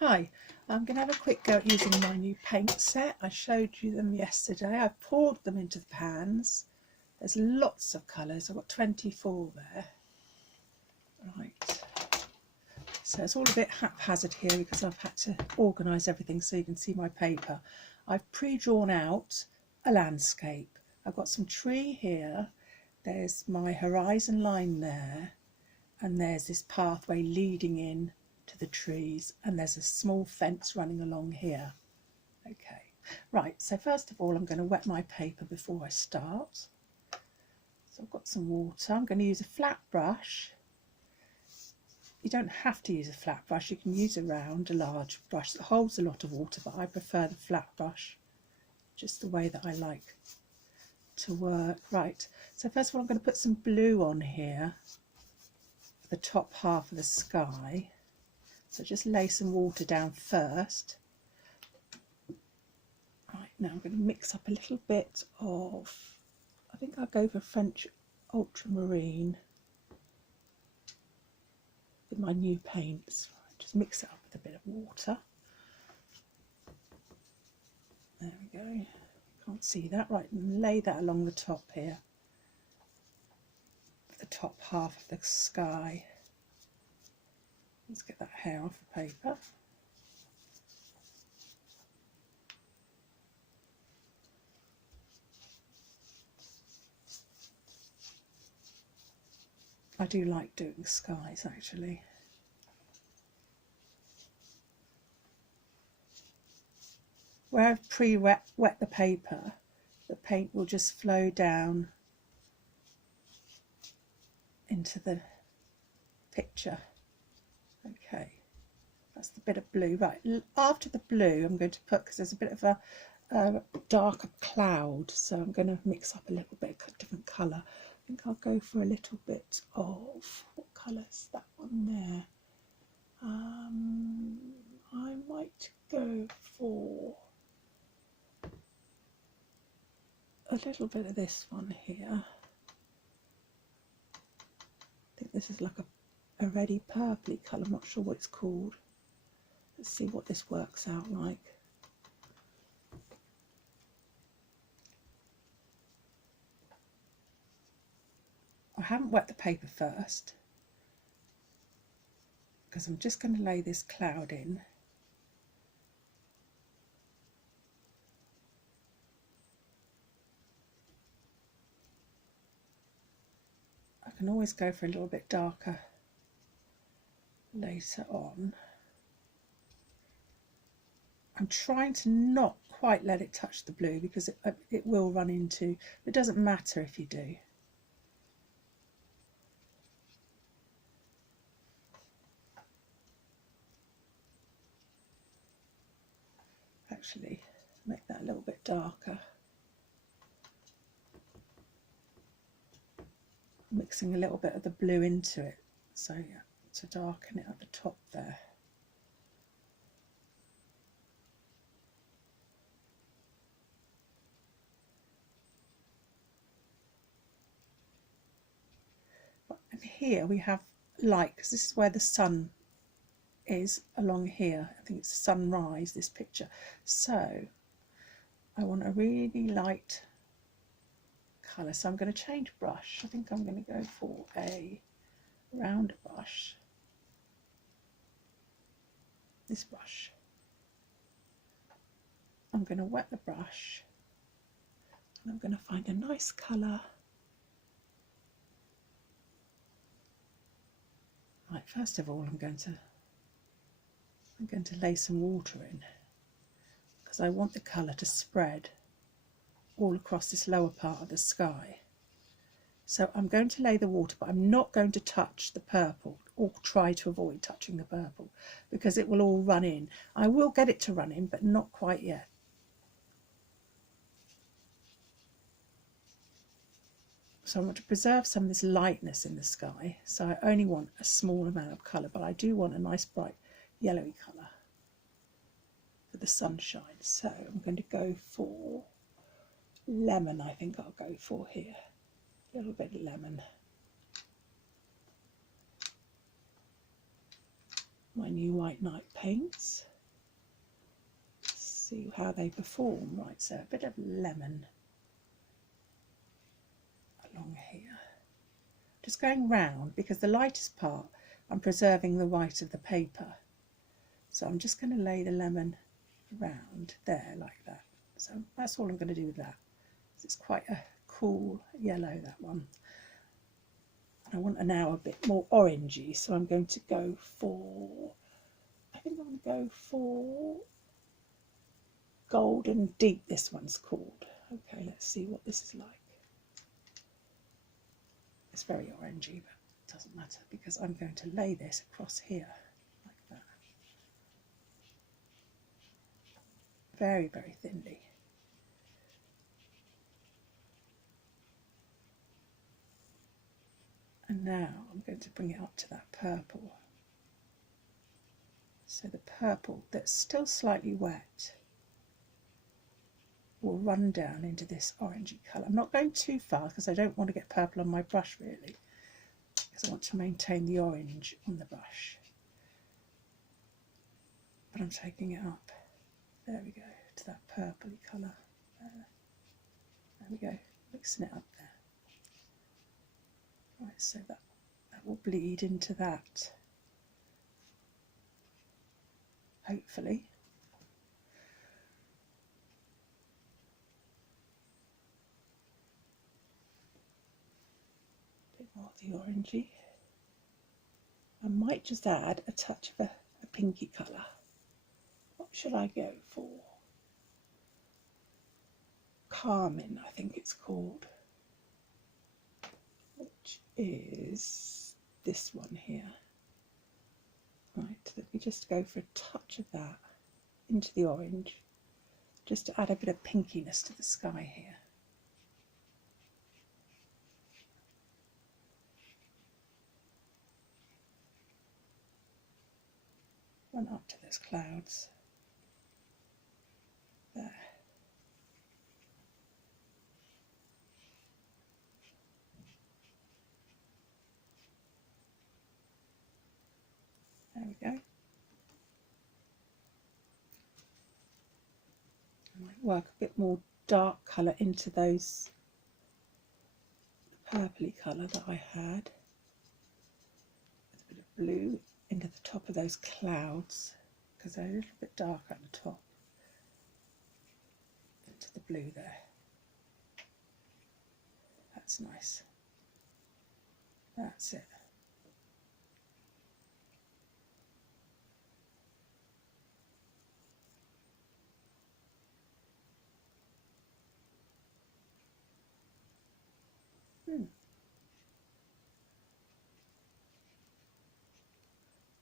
Hi, I'm going to have a quick go at using my new paint set. I showed you them yesterday. I poured them into the pans. There's lots of colours. I've got 24 there. Right, so it's all a bit haphazard here because I've had to organise everything so you can see my paper. I've pre-drawn out a landscape. I've got some tree here. There's my horizon line there, and there's this pathway leading in to the trees, and there's a small fence running along here. Okay, right, so first of all I'm going to wet my paper before I start. So I've got some water. I'm going to use a flat brush. You don't have to use a flat brush, you can use a large brush that holds a lot of water, but I prefer the flat brush, just the way that I like to work. Right, so first of all I'm going to put some blue on here for the top half of the sky. So just lay some water down first. Right, now I'm going to mix up a little bit of, I think I'll go for French ultramarine with my new paints. Just mix it up with a bit of water. There we go. Can't see that. Right, and lay that along the top here, the top half of the sky. Let's get that hair off the paper. I do like doing skies actually. Where I've pre-wet the paper, the paint will just flow down into the picture. Okay, that's the bit of blue. Right, after the blue I'm going to put, because there's a bit of a darker cloud, so I'm going to mix up a little bit of different colour. I think I'll go for a little bit of, what colour's that one there? I might go for a little bit of this one here. I think this is like a reddy purpley colour, I'm not sure what it's called. Let's see what this works out like. I haven't wet the paper first because I'm just going to lay this cloud in. I can always go for a little bit darker later on. I'm trying to not quite let it touch the blue because it will run into, it doesn't matter if you do. Actually, make that a little bit darker. Mixing a little bit of the blue into it, so yeah, to darken it at the top there. And here we have light, because this is where the sun is along here. I think it's sunrise, this picture. So I want a really light colour, so I'm going to change brush. I think I'm going to go for a round brush, this brush. I'm going to wet the brush and I'm going to find a nice colour. Right, first of all I'm going to lay some water in because I want the colour to spread all across this lower part of the sky. So I'm going to lay the water, but I'm not going to touch the purple, or try to avoid touching the purple, because it will all run in. I will get it to run in, but not quite yet. So I want to preserve some of this lightness in the sky, so I only want a small amount of colour, but I do want a nice bright yellowy colour for the sunshine. So I'm going to go for lemon, I think I'll go for here. A little bit of lemon. my new white night paints. See how they perform. Right, so a bit of lemon along here. Just going round because the lightest part I'm preserving the white of the paper. So I'm just going to lay the lemon around there like that. So that's all I'm going to do with that. It's quite a cool yellow, that one. I want now a bit more orangey, so I'm going to go for, I think I'm going to go for Golden Deep, this one's called. Okay, let's see what this is like. It's very orangey, but it doesn't matter because I'm going to lay this across here like that. Very, very thinly. And now I'm going to bring it up to that purple. So the purple that's still slightly wet will run down into this orangey colour. I'm not going too far because I don't want to get purple on my brush really, because I want to maintain the orange on the brush. But I'm taking it up. There we go, to that purpley colour. There we go, mixing it up there. Right, so that will bleed into that, hopefully. A bit more of the orangey. I might just add a touch of a pinky colour. What should I go for? Carmine, I think it's called, which is this one here. Right, let me just go for a touch of that into the orange, just to add a bit of pinkiness to the sky here. Run up to those clouds. There. There we go. I might work a bit more dark colour into those, the purpley colour that I had. With a bit of blue into the top of those clouds, because they're a little bit dark at the top. Into the blue there. That's nice. That's it.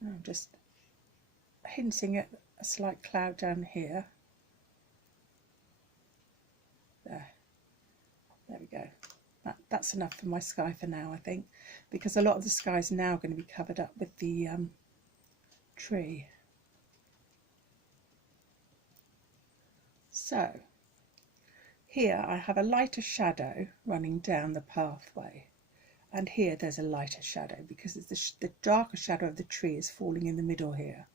I'm just hinting at a slight cloud down here. There we go. That's enough for my sky for now, I think, because a lot of the sky is now going to be covered up with the tree. So here I have a lighter shadow running down the pathway, and here there's a lighter shadow because it's the darker shadow of the tree is falling in the middle here.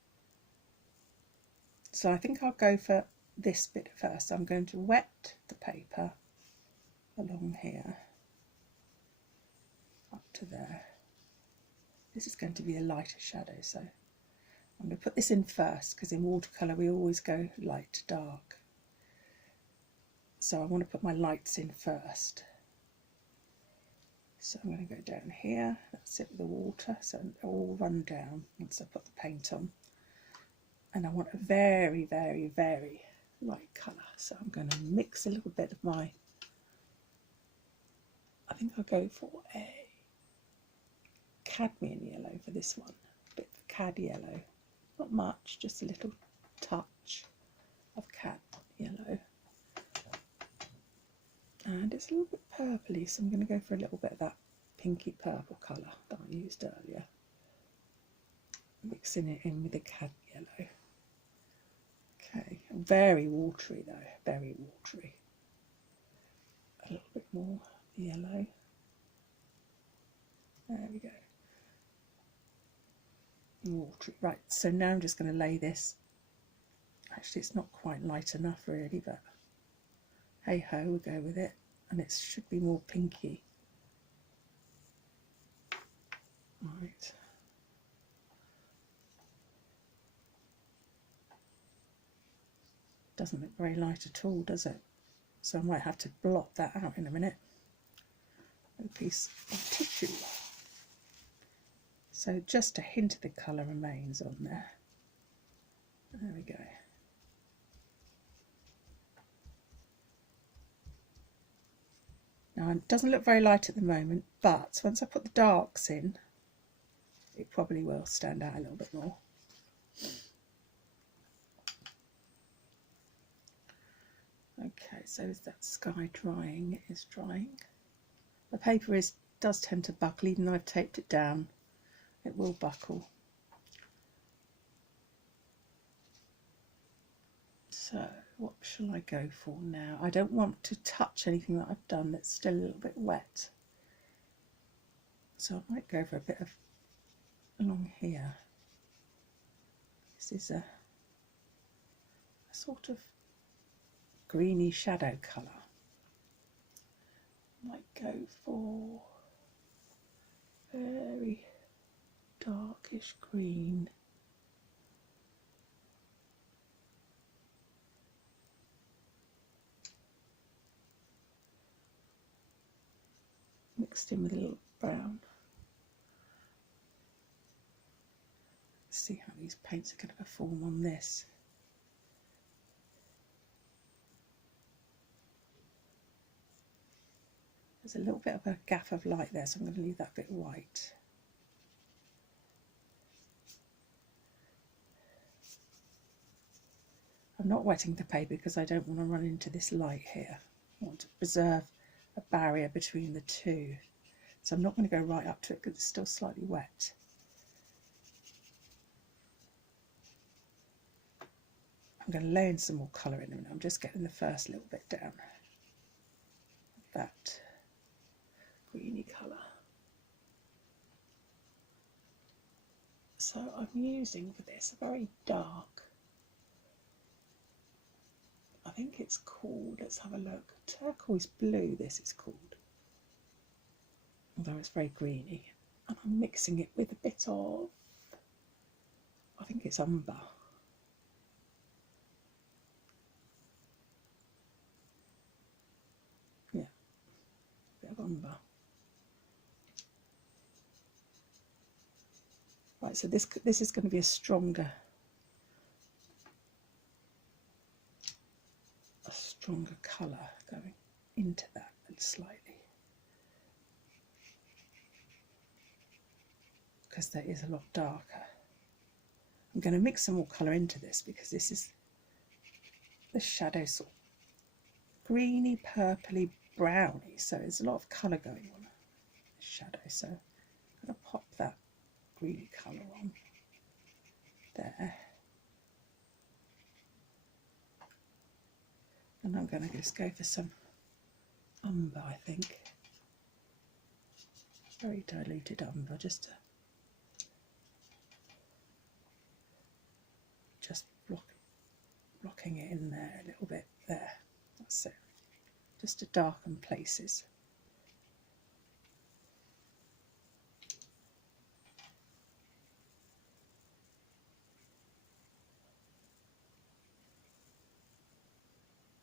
So I think I'll go for this bit first. I'm going to wet the paper along here up to there. This is going to be a lighter shadow, so I'm going to put this in first because in watercolour we always go light to dark. So I want to put my lights in first. So I'm going to go down here, that's it with the water, so it'll all run down once I put the paint on. And I want a very, very, very light colour, so I'm going to mix a little bit of my, I think I'll go for a cadmium yellow for this one, a bit of cad yellow, not much, just a little touch of cad yellow. And it's a little bit purpley, so I'm going to go for a little bit of that pinky purple colour that I used earlier, mixing it in with the cad yellow. Okay, very watery though, very watery. A little bit more yellow. There we go. water. Right, so now I'm just going to lay this. Actually, it's not quite light enough really, but hey ho, we'll go with it. And it should be more pinky. Right. Doesn't look very light at all, does it? So I might have to blot that out in a minute with a piece of tissue. So just a hint of the colour remains on there. There we go. Now it doesn't look very light at the moment, but once I put the darks in, it probably will stand out a little bit more. Okay, so is that sky drying? It is drying. The paper does tend to buckle, even though I've taped it down. It will buckle. So what shall I go for now? I don't want to touch anything that I've done that's still a little bit wet. So I might go for a bit of along here. This is a sort of greeny shadow colour. Might go for very darkish green. Mixed in with a little brown. Let's see how these paints are going to perform on this. There's a little bit of a gap of light there, so I'm going to leave that bit white. I'm not wetting the paper because I don't want to run into this light here. I want to preserve a barrier between the two. So I'm not going to go right up to it because it's still slightly wet. I'm going to lay in some more colour in a minute. I'm just getting the first little bit down. That greeny colour. So I'm using for this a very dark, I think it's called, let's have a look, turquoise blue this is called, although it's very greeny, and I'm mixing it with a bit of, I think it's umber. Yeah, a bit of umber. Right, so this is going to be a stronger colour going into that slightly, because that is a lot darker. I'm going to mix some more colour into this because this is the shadow sort of greeny, purpley, browny, so there's a lot of colour going on in the shadow. So I'm going to pop that greeny colour on there. And I'm going to just go for some umber, I think. Very diluted umber, just blocking it in there a little bit there. That's it. Just to darken places.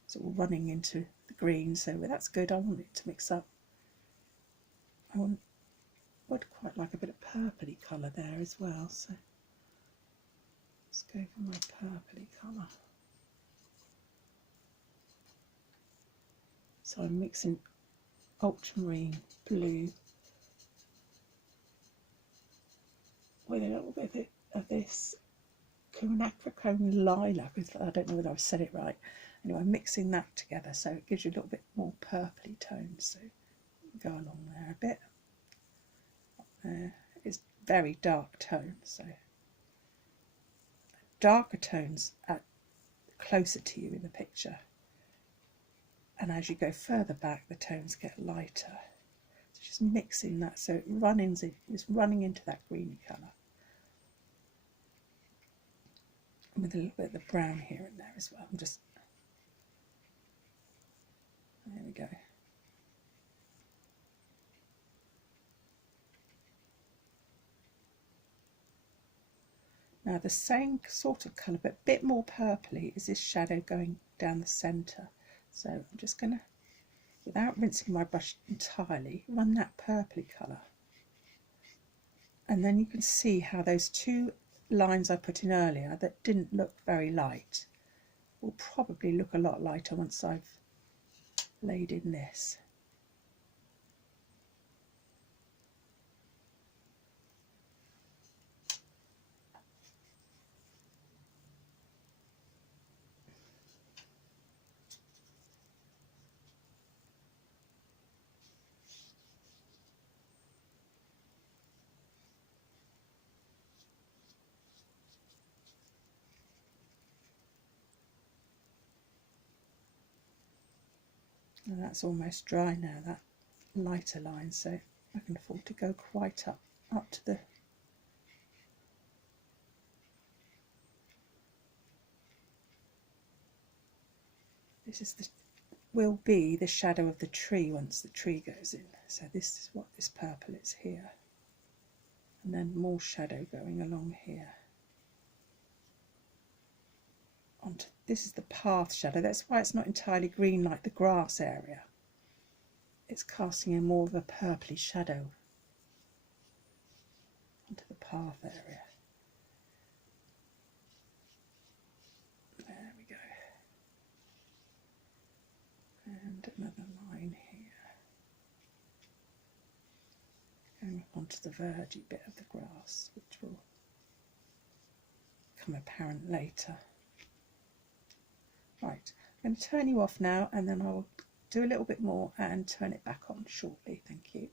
It's all running into the green, so that's good. I want it to mix up. I would quite like a bit of purpley colour there as well, so let's go for my purpley colour. So I'm mixing ultramarine blue with a little bit of this quinacridone lilac. I don't know whether I've said it right. Anyway, I'm mixing that together so it gives you a little bit more purpley tones. So go along there a bit. There. It's very dark tones, so darker tones are closer to you in the picture, and as you go further back the tones get lighter. So just mixing that so it's running into that greeny colour. with a little bit of the brown here and there as well. I'm just, there we go. Now the same sort of colour but a bit more purpley is this shadow going down the centre. So I'm just going to, without rinsing my brush entirely, run that purpley colour. And then you can see how those two lines I put in earlier that didn't look very light will probably look a lot lighter once I've laid in this. And that's almost dry now, that lighter line, so I can afford to go quite up to the this is the will be the shadow of the tree once the tree goes in. So this is what this purple is here, and then more shadow going along here. Onto this is the path shadow. That's why it's not entirely green like the grass area. It's casting in more of a purpley shadow onto the path area. There we go. And another line here. Going onto the vergy bit of the grass, which will become apparent later. Right, I'm going to turn you off now and then I'll do a little bit more and turn it back on shortly. Thank you.